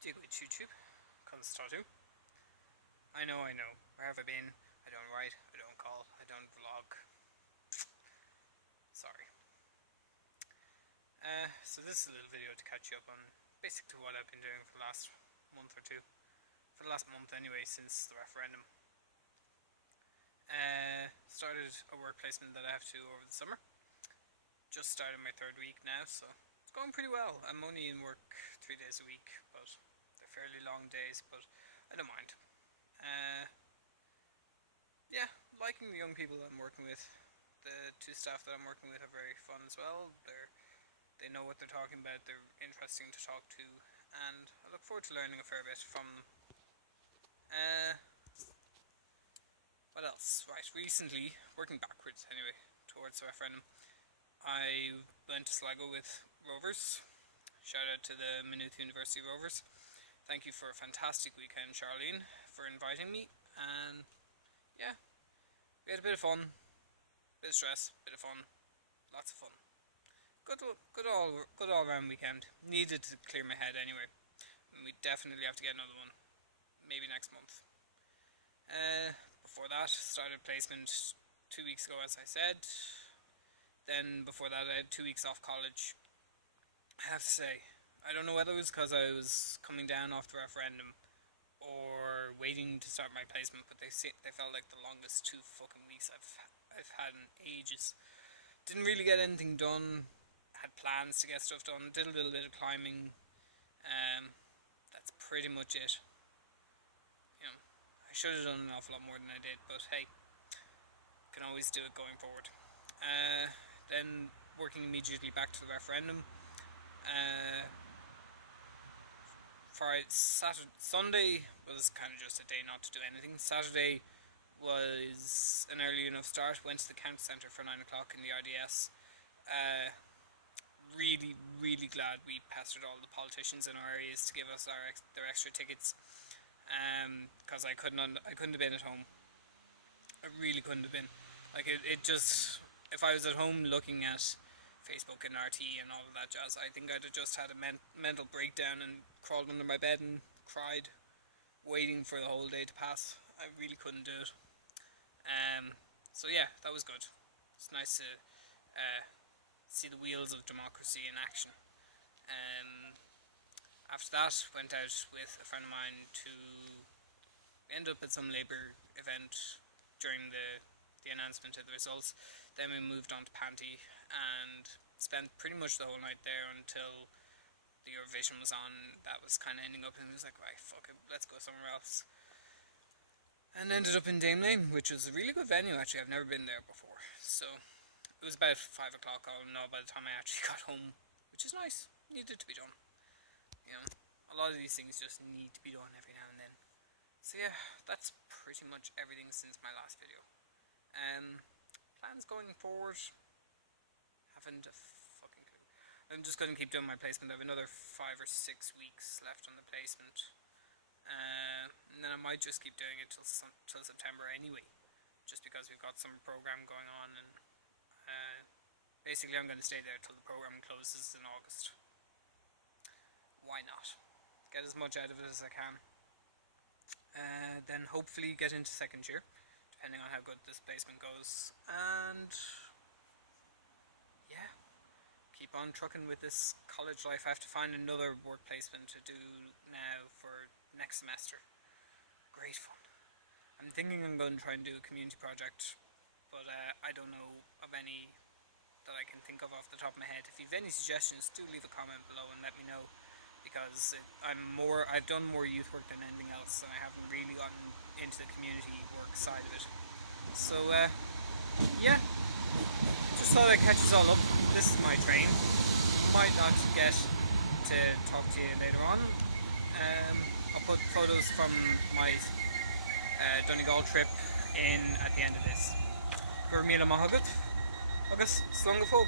Duit YouTube, comes to. I know, where have I been? I don't write, I don't call, I don't vlog. Sorry. So this is a little video to catch you up on basically what I've been doing for the last month or two. For the last month anyway, since the referendum. Started a work placement that I have to do over the summer. Just started my 3rd week now, so it's going pretty well. I'm only in work 3 days a week, but they're fairly long days, but I don't mind. Yeah, liking the young people that I'm working with. The 2 staff that I'm working with are very fun as well. They know what they're talking about, they're interesting to talk to, and I look forward to learning a fair bit from them. What else? Right, recently, working backwards anyway, towards the referendum, I went to Sligo with Rovers. Shout out to the Maith University Rovers. Thank you for a fantastic weekend, Charlene, for inviting me, and yeah, we had a bit of fun, bit of stress, bit of fun, lots of fun. Good all round weekend. Needed to clear my head anyway. And we definitely have to get another one, maybe next month. Before that, started placement 2 weeks ago, as I said. Then before that, I had 2 weeks off college. I have to say, I don't know whether it was because I was coming down off the referendum or waiting to start my placement, but they felt like the longest 2 fucking weeks I've had in ages. Didn't really get anything done. Had plans to get stuff done. Did a little bit of climbing. That's pretty much it. You know, I should have done an awful lot more than I did, but hey, can always do it going forward. Then working immediately back to the referendum. Sunday was kind of just a day not to do anything. Saturday was an early enough start. Went to the county centre for 9 o'clock in the RDS. Really glad we pestered all the politicians in our areas to give us their extra tickets. Because I couldn't have been at home. I really couldn't have been. Like it just, if I was at home looking at Facebook and RT and all of that jazz, I think I'd have just had a mental breakdown and crawled under my bed and cried, waiting for the whole day to pass. I really couldn't do it. So yeah, that was good. It's nice to see the wheels of democracy in action. After that, went out with a friend of mine to end up at some Labour event during the announcement of the results. Then we moved on to Panty and spent pretty much the whole night there until the Eurovision was on. That was kind of ending up, and it was like, right, fuck it, let's go somewhere else. And ended up in Dame Lane, which was a really good venue actually. I've never been there before. So it was about 5 o'clock, I don't know, by the time I actually got home, which is nice. Needed to be done. You know, a lot of these things just need to be done every now and then. So yeah, that's pretty much everything since my last video. Plans going forward, haven't a fucking clue. I'm just going to keep doing my placement. I have another 5 or 6 weeks left on the placement. And then I might just keep doing it till September anyway, just because we've got some program going on, and basically I'm going to stay there till the program closes in August. Why not? Get as much out of it as I can. Then hopefully get into 2nd year, depending on how good this placement goes, and yeah, keep on trucking with this college life. I have to find another work placement to do now for next semester. Great fun. I'm thinking I'm going to try and do a community project, but I don't know of any that I can think of off the top of my head. If you have any suggestions, do leave a comment below and let me know, because I've done more youth work than anything else, and I haven't really gotten into the community work side of it. So yeah, just thought I'd catch us all up. This is my train. Might not get to talk to you later on. I'll put photos from my Donegal trip in at the end of this. Gur míle maith agat, agus slán go fóill.